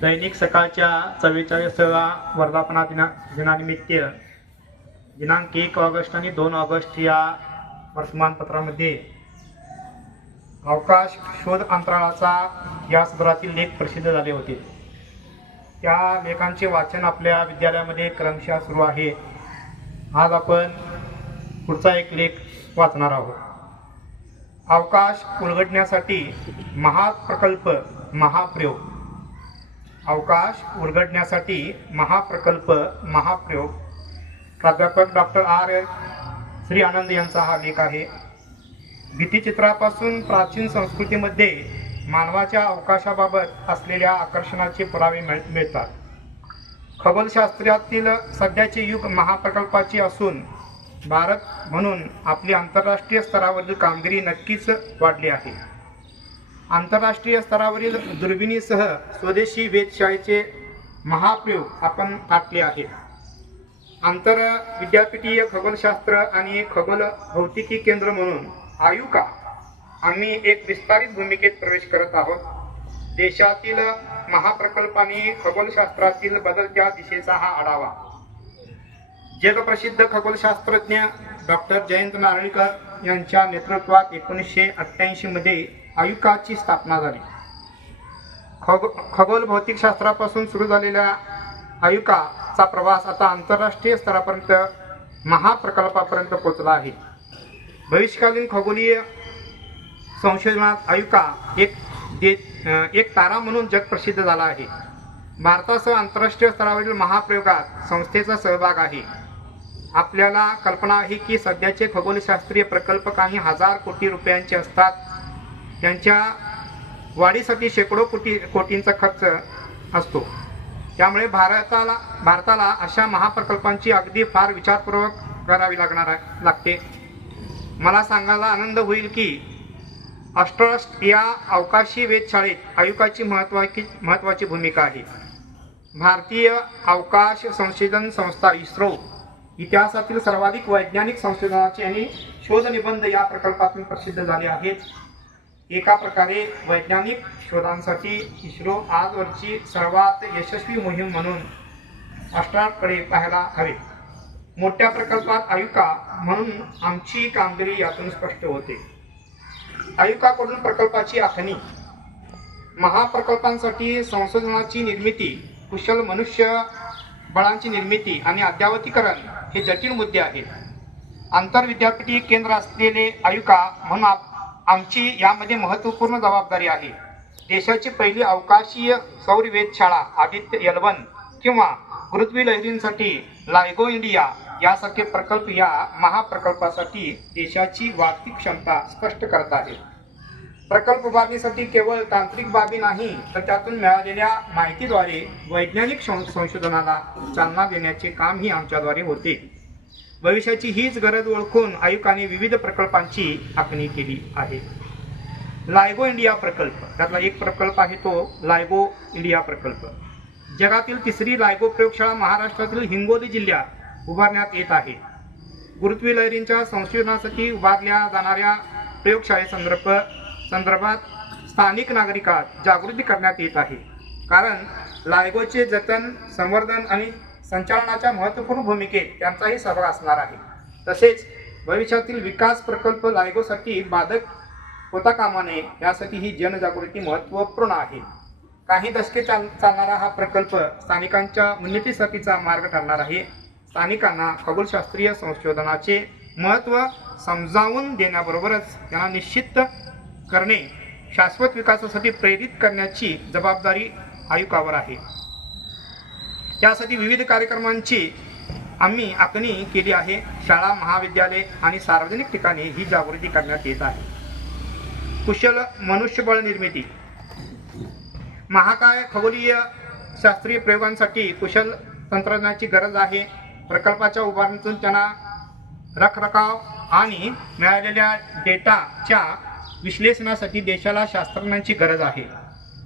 दैनिक सकाळच्या चव्वेचाळीसाव्या वर्धापना दिना दिनानिमित्त दिनांक एक ऑगस्ट आणि दोन ऑगस्ट या वर्तमानपत्रामध्ये अवकाश शोध अंतराळाचा या सदरातील लेख प्रसिद्ध झाले होते. त्या लेखांचे वाचन आपल्या विद्यालयामध्ये क्रमशः सुरू आहे. आज आपण पुढचा एक लेख वाचणार आहोत. अवकाश उलगडण्यासाठी महाप्रकल्प महाप्रयोग अवकाश उलगडण्यासाठी महाप्रकल्प महाप्रयोग. प्राध्यापक डॉक्टर आर. श्री आनंद यांचा हा लेख आहे. भीतीचित्रापासून प्राचीन संस्कृतीमध्ये मानवाच्या अवकाशाबाबत असलेल्या आकर्षणाचे पुरावे मिळ मिळतात. खगोलशास्त्रातील सध्याचे युग महाप्रकल्पाचे असून भारत म्हणून आपली आंतरराष्ट्रीय स्तरावरील कामगिरी नक्कीच वाढली आहे. आंतरराष्ट्रीय स्तरावरील दुर्बिणीसह स्वदेशी वेधशाळेचे महाप्रयोग आपण आटले आहे आंतर विद्यापीठीय खगोलशास्त्र आणि खगोल भौतिकी केंद्र म्हणून आयुका आम्ही एक विस्तारित भूमिकेत प्रवेश करत आहोत. देशातील महाप्रकल्पाने खगोलशास्त्रातील बदलत्या दिशेचा हा आढावा. जगप्रसिद्ध खगोलशास्त्रज्ञ डॉक्टर जयंत नारळीकर यांच्या नेतृत्वात एकोणीसशे अठ्ठ्याऐंशीमध्ये आयुकाची स्थापना झाली. खगो खगोल भौतिकशास्त्रापासून सुरू झालेल्या आयुकाचा प्रवास आता आंतरराष्ट्रीय स्तरापर्यंत महाप्रकल्पापर्यंत पोहोचला आहे. भविष्यकालीन खगोलीय संशोधनात आयुका एक दे एक तारा म्हणून जगप्रसिद्ध झाला आहे. भारतासह आंतरराष्ट्रीय स्तरावरील महाप्रयोगात संस्थेचा सहभाग आहे. आपल्याला कल्पना आहे की सध्याचे खगोलशास्त्रीय प्रकल्प काही हजार कोटी रुपयांचे असतात. त्यांच्या वाढीसाठी शेकडो कोटी कोटींचा खर्च असतो. त्यामुळे भारताला भारताला अशा महाप्रकल्पांची अगदी फार विचारपूर्वक करावी लागणार लागते. मला सांगायला आनंद होईल की अष्ट्रास्ट या अवकाशी वेधशाळेत आयुकाची महत्वाची महत्त्वाची भूमिका आहे. भारतीय अवकाश संशोधन संस्था इस्रो इतिहासातील सर्वाधिक वैज्ञानिक संशोधनाचे आणि शोध निबंध या प्रकल्पातून प्रसिद्ध झाले आहेत. एका प्रकारे वैज्ञानिक शोधांसाठी इस्रो आजवरची सर्वात यशस्वी मोहीम म्हणून अष्ट्राकडे पाहायला हवे. मोठ्या प्रकल्पात आयुका म्हणून आमची कामगिरी यातून स्पष्ट होते. आयुकाकडून प्रकल्पाची आखणी. महाप्रकल्पांसाठी संशोधनाची निर्मिती कुशल मनुष्य बळांची निर्मिती आणि अद्यावतीकरण हे जटिल मुद्दे आहेत. आंतरविद्यापीठी केंद्र असलेले आयुका म्हणून आप- आमची यामध्ये महत्त्वपूर्ण जबाबदारी आहे. देशाची पहिली अवकाशीय सौर वेधशाळा आदित्य यलवन किंवा पृथ्वी लहरींसाठी लायगो इंडिया यासारखे प्रकल्प या महाप्रकल्पासाठी देशाची वाढती क्षमता स्पष्ट करत आहे प्रकल्प बाबीसाठी केवळ तांत्रिक बाबी नाही तर त्यातून मिळालेल्या माहितीद्वारे वैज्ञानिक सं- संशोधनाला चालना देण्याचे कामही आमच्याद्वारे होते. भविष्याची हीच गरज ओळखून आयुकाने विविध प्रकल्पांची आखणी केली आहे. लायगो इंडिया प्रकल्प त्यातला एक प्रकल्प आहे तो लायगो इंडिया प्रकल्प. जगातील तिसरी लायगो प्रयोगशाळा महाराष्ट्रातील हिंगोली जिल्ह्यात उभारण्यात येत आहे. गुरुत्वी लहरींच्या संशोधनासाठी उभारल्या जाणाऱ्या प्रयोगशाळेसंदर्भ संदर्भात स्थानिक नागरिकात जागृती करण्यात येत आहे. कारण लायगोचे जतन संवर्धन आणि संचालनाच्या महत्त्वपूर्ण भूमिकेत त्यांचाही सहभाग असणार आहे. तसेच भविष्यातील विकास प्रकल्प लायगोसाठी बाधक होता कामा नये यासाठी ही जनजागृती महत्त्वपूर्ण आहे. काही दशके चाल चालणारा हा प्रकल्प स्थानिकांच्या उन्नतीसाठीचा मार्ग ठरणार आहे. स्थानिकांना खगोलशास्त्रीय संशोधनाचे महत्त्व समजावून देण्याबरोबरच त्यांना निश्चित करणे शाश्वत विकासासाठी प्रेरित करण्याची जबाबदारी आयुकावर आहे. यासाठी विविध कार्यक्रमांची आम्ही आखणी केली आहे. शाळा महाविद्यालय आणि सार्वजनिक ठिकाणी ही जागृती करण्यात येत आहे. कुशल मनुष्यबळ निर्मिती. महाकाय खगोलीय शास्त्रीय प्रयोगांसाठी कुशल तंत्रज्ञानाची गरज आहे. प्रकल्पाच्या उभारणीतून त्यांना रखरखाव आणि मिळालेल्या डेटाच्या विश्लेषणासाठी देशाला शास्त्रज्ञांची गरज आहे.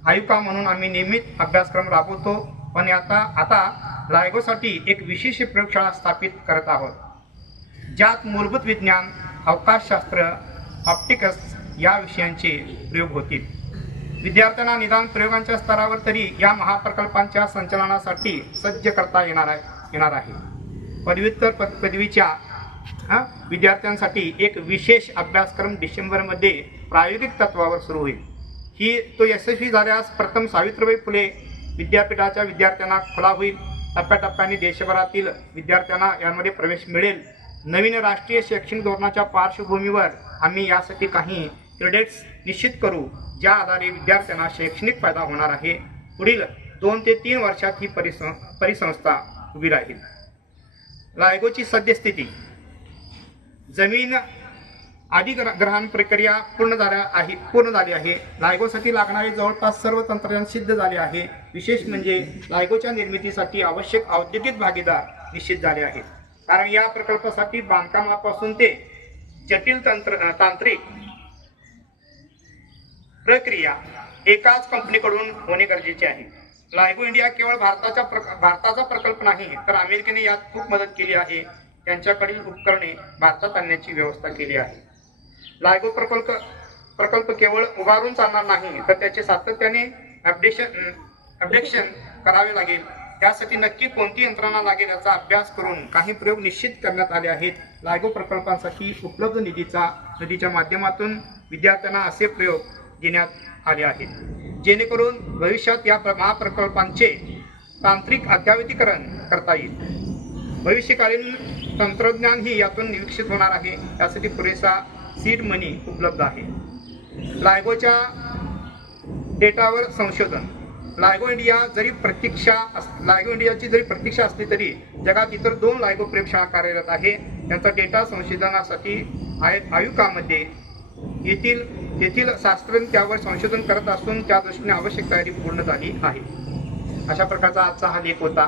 आयुका म्हणून आम्ही नियमित अभ्यासक्रम राबवतो पण आता आता लायगोसाठी एक विशेष प्रयोगशाळा स्थापित करत आहोत. ज्यात मूलभूत विज्ञान अवकाशशास्त्र ऑप्टिकस या विषयांचे प्रयोग होतील. विद्यार्थ्यांना निदान प्रयोगांच्या स्तरावर तरी या महाप्रकल्पांच्या संचालनासाठी सज्ज करता येणार आहे येणार आहे. पदव्युत्तर पद पदवीच्या विद्यार्थ्यांसाठी एक विशेष अभ्यासक्रम डिसेंबरमध्ये प्रायोगिक तत्वावर सुरू होईल. ही तो यशस्वी झाल्यास प्रथम सावित्रीबाई फुले विद्यापीठाच्या विद्यार्थ्यांना खुला होईल. टप्प्याटप्प्याने देशभरातील विद्यार्थ्यांना यामध्ये प्रवेश मिळेल. नवीन राष्ट्रीय शैक्षणिक धोरणाच्या पार्श्वभूमीवर आम्ही यासाठी काही क्रेडिट्स निश्चित करू ज्या आधारे विद्यार्थ्यांना शैक्षणिक फायदा होणार आहे. पुढील दोन ते तीन वर्षात ही परिसं परिसंस्था उभी राहील. लायगोची सद्यस्थिती. जमीन अधिग्रहण प्रक्रिया पूर्ण झाल्या आहे पूर्ण झाली आहे. लायगोसाठी लागणारे जवळपास सर्व तंत्रज्ञान सिद्ध झाले आहे. विशेष म्हणजे लायगोच्या निर्मितीसाठी आवश्यक औद्योगिक भागीदार निश्चित झाले आहेत. कारण या प्रकल्पासाठी बांधकामापासून ते जटिल तंत्र तांत्रिक प्रक्रिया एकाच कंपनीकडून होणे गरजेचे आहे. लायगो इंडिया केवळ भारताच्या प्रक- भारताचा प्रकल्प नाही तर अमेरिकेने यात खूप मदत केली आहे. त्यांच्याकडील उपकरणे भारतात आणण्याची व्यवस्था केली आहे. लायगो प्रकल्प प्रकल्प केवळ उभारून चालणार नाही तर त्याचे सातत्याने अपडेशन अपडेशन करावे लागेल. त्यासाठी नक्की कोणती यंत्रणा लागेल याचा अभ्यास करून काही प्रयोग निश्चित करण्यात आले आहेत. लायगो प्रकल्पांसाठी उपलब्ध निधीचा निधीच्या माध्यमातून विद्यार्थ्यांना असे प्रयोग देण्यात आले आहेत. जेणेकरून भविष्यात या प्र- महाप्रकल्पांचे तांत्रिक अद्यावतीकरण करता येईल. भविष्यकालीन तंत्रज्ञान ही यातून निरीक्षित होणार आहे. यासाठी पुरेसा सीड मनी उपलब्ध आहे. लायगोच्या डेटावर संशोधन. लायगो इंडिया जरी प्रतीक्षा अस- लायगो इंडियाची जरी प्रतीक्षा असली तरी जगात इतर दोन लायगो प्रयोगशाळा कार्यरत आहे यांचा डेटा संशोधनासाठी आय आयुकामध्ये. येथील येथील शास्त्रज्ञ त्यावर संशोधन करत असून त्या दृष्टीने आवश्यक तयारी पूर्ण झाली आहे. अशा प्रकारचा आजचा हा लेख होता.